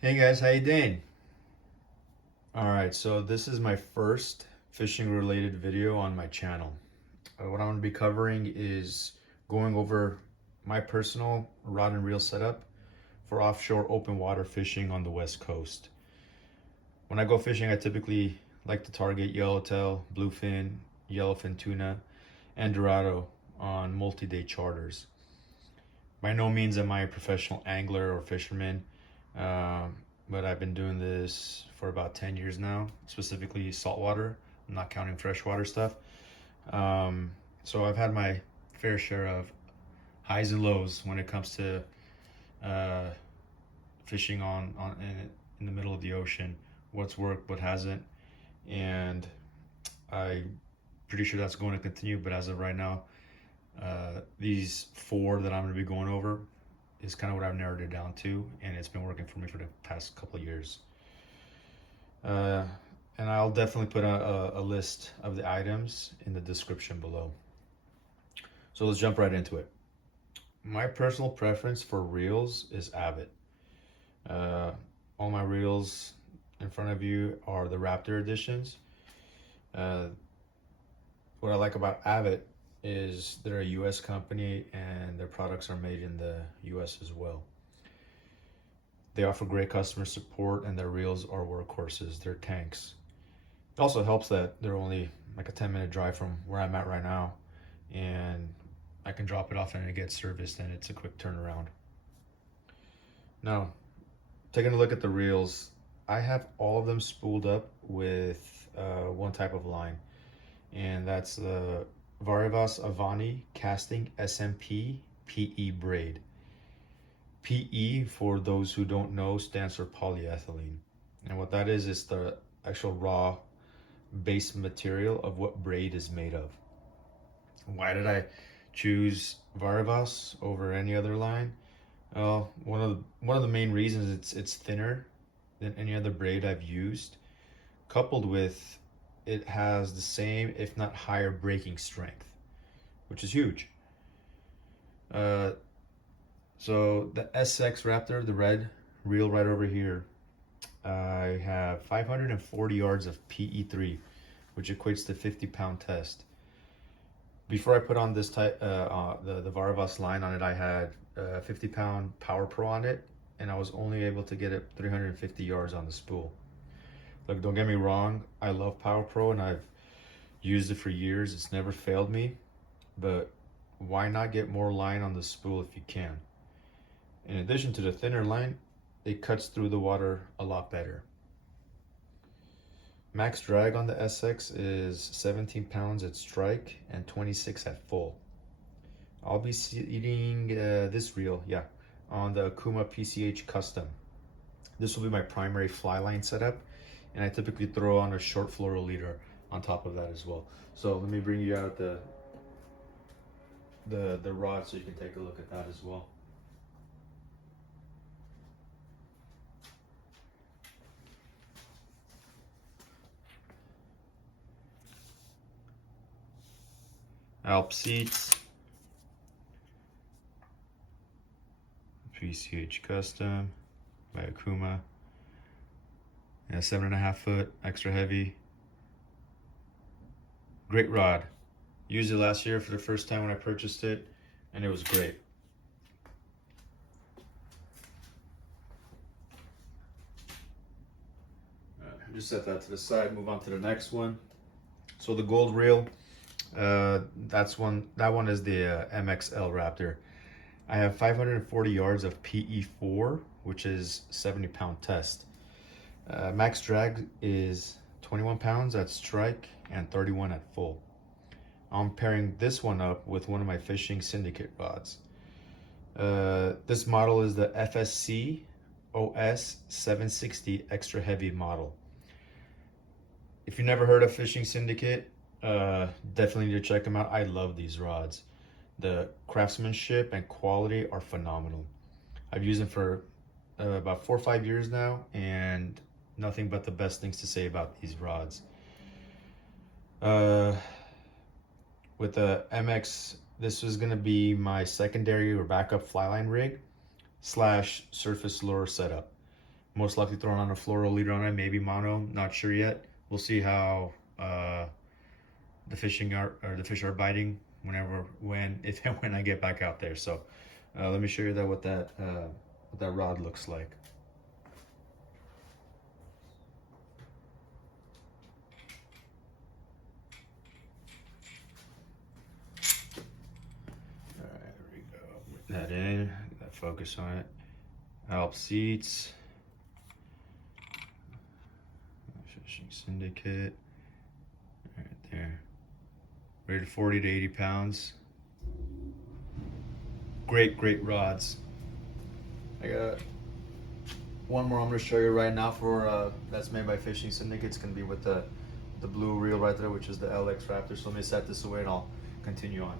Hey guys, how you doing? All right, so this is my first fishing related video on my channel. What I'm going to be covering is going over my personal rod and reel setup for offshore open water fishing on the West Coast. When I go fishing, I typically like to target yellowtail, bluefin, yellowfin tuna, and dorado on multi-day charters. By no means am I a professional angler or fisherman, um, but I've been doing this for about 10 years now, specifically saltwater. I'm not counting freshwater stuff. So I've had my fair share of highs and lows when it comes to uh, fishing in the middle of the ocean. What's worked, what hasn't, and I'm pretty sure that's going to continue. But as of right now, these four that I'm going to be going over is kind of what I've narrowed it down to, and it's been working for me for the past couple of years. Uh, and I'll definitely put a list of the items in the description below. So let's jump right into it. My personal preference for reels is Avet. Uh, all my reels in front of you are the Raptor editions. Uh, what I like about Avet is they're a US company and their products are made in the US as well. They offer great customer support and their reels are workhorses, they're tanks. It also helps that they're only like a 10-minute drive from where I'm at right now, and I can drop it off and it gets serviced and it's a quick turnaround. Now, taking a look at the reels, I have all of them spooled up with one type of line, and that's the Varivas Avani Casting SMP PE braid. PE, for those who don't know, stands for polyethylene. And what that is the actual raw base material of what braid is made of. Why did I choose Varivas over any other line? Well, one of the main reasons it's thinner than any other braid I've used, coupled with it has the same, if not higher, breaking strength, which is huge. So the SX Raptor, the red reel right over here, I have 540 yards of PE3, which equates to 50-pound test. Before I put on this type, the Varivas line on it, I had 50-pound Power Pro on it, and I was only able to get it 350 yards on the spool. Look, don't get me wrong, I love Power Pro and I've used it for years. It's never failed me, but why not get more line on the spool if you can? In addition to the thinner line, it cuts through the water a lot better. Max drag on the SX is 17 pounds at strike and 26 at full. I'll be eating this reel, on the Akuma PCH Custom. This will be my primary fly line setup, and I typically throw on a short floral leader on top of that as well. So let me bring you out the rod so you can take a look at that as well. Alp seats, PCH Custom by Akuma. Yeah, 7.5 foot, extra heavy. Great rod. Used it last year for the first time when I purchased it, and it was great. Just set that to the side, move on to the next one. So the gold reel, that one is the MXL Raptor. I have 540 yards of PE4, which is 70-pound test. Max drag is 21 pounds at strike and 31 at full. I'm pairing this one up with one of my fishing Syndicate rods. This model is the FSC OS 760 extra heavy model. If you never heard of Fishing Syndicate, definitely need to check them out. I love these rods. The craftsmanship and quality are phenomenal. I've used them for about 4 or 5 years now, and nothing but the best things to say about these rods. With the MX, this was going to be my secondary or backup flyline rig / surface lure setup. Most likely throwing on a fluoro leader on it, maybe mono, not sure yet. We'll see how the fish are biting if and when I get back out there. So let me show you what that rod looks like. All right, there we go. Put that in, that focus on it. Alp seats. Fishing Syndicate. Right there. Rated 40 to 80 pounds. Great rods. I got one more I'm going to show you right now for that's made by Fishing Syndicate. It's going to be with the blue reel right there, which is the MXL Raptor. So let me set this away and I'll continue on.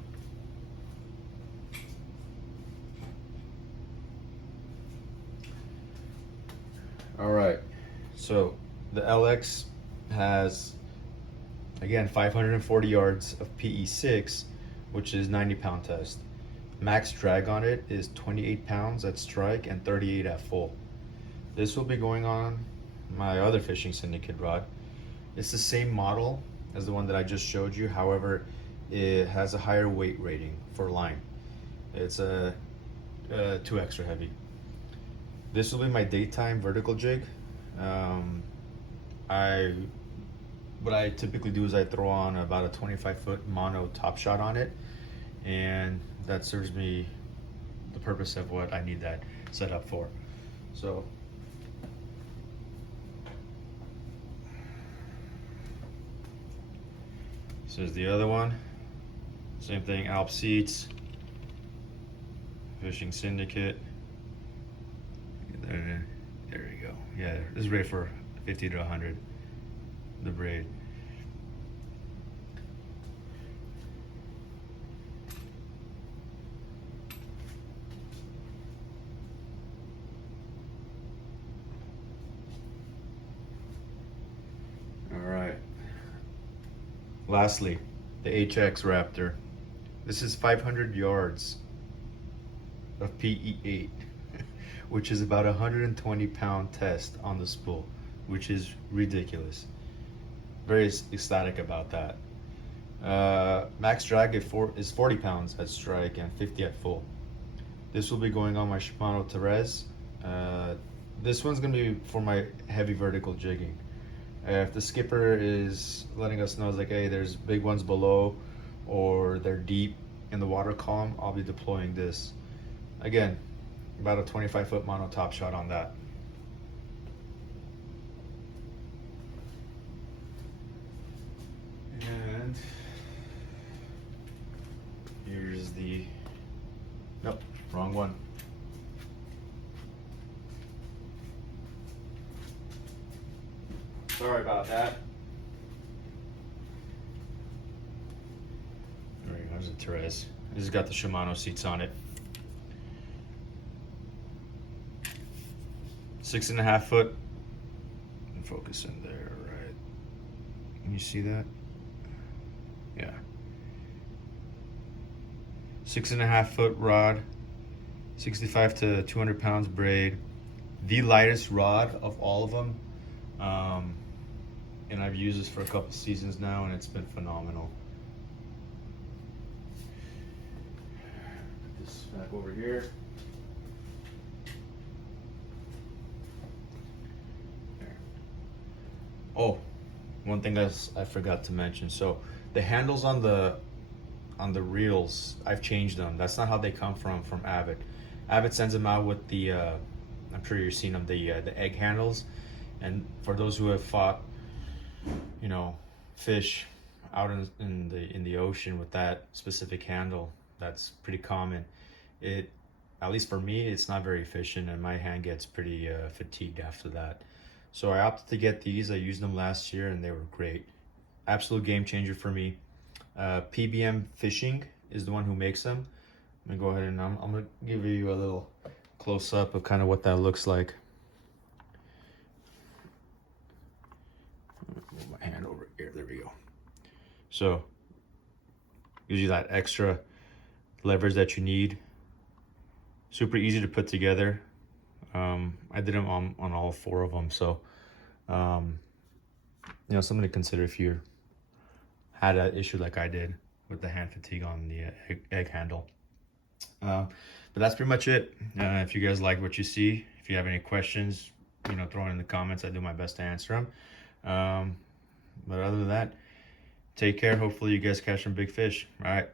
All right, so the LX has, again, 540 yards of PE6, which is 90-pound test. Max drag on it is 28 pounds at strike and 38 at full. This will be going on my other Fishing Syndicate rod. It's the same model as the one that I just showed you. However, it has a higher weight rating for line. It's a 2 extra heavy. This will be my daytime vertical jig. What I typically do is I throw on about a 25-foot mono top shot on it, and that serves me the purpose of what I need that set up for. So this is the other one. Same thing, Alp seats, Fishing Syndicate. There we go. Yeah, this is rated for 50 to 100. The braid. All right. Lastly, the HX Raptor. This is 500 yards of PE8, which is about 120-pound test on the spool, which is ridiculous. Very ecstatic about that. Max drag is 40 pounds at strike and 50 at full. This will be going on my Shimano TZ. This one's gonna be for my heavy vertical jigging. If the skipper is letting us know, it's like, hey, there's big ones below, or they're deep in the water column, I'll be deploying this. Again, about a 25-foot mono top shot on that. And here's the, nope, wrong one. Sorry about that. There we go, there's a TZ. This has got the Shimano seats on it. 6.5 foot. And focus in there, right? Can you see that? Yeah. 6.5 foot rod, 65 to 200 pounds braid. The lightest rod of all of them. And I've used this for a couple seasons now, and it's been phenomenal. Put this back over here. There. Oh, one thing else I forgot to mention. So the handles on the reels, I've changed them. That's not how they come from Avet. Avet sends them out with the I'm sure you've seen them, the egg handles. And for those who have fought, you know, fish out in the ocean with that specific handle, that's pretty common. It, at least for me, it's not very efficient, and my hand gets pretty fatigued after that. So I opted to get these. I used them last year and they were great. Absolute game changer for me. PBM Fishing is the one who makes them. Let me go ahead and I'm gonna give you a little close up of kind of what that looks like. Move my hand over here. There we go. So gives you that extra leverage that you need. Super easy to put together. I did them on all 4 of them, so you know, something to consider if you had an issue like I did with the hand fatigue on the egg handle. But that's pretty much it. If you guys like what you see, if you have any questions, you know, throw it in the comments. I do my best to answer them. But other than that, take care. Hopefully you guys catch some big fish. All right.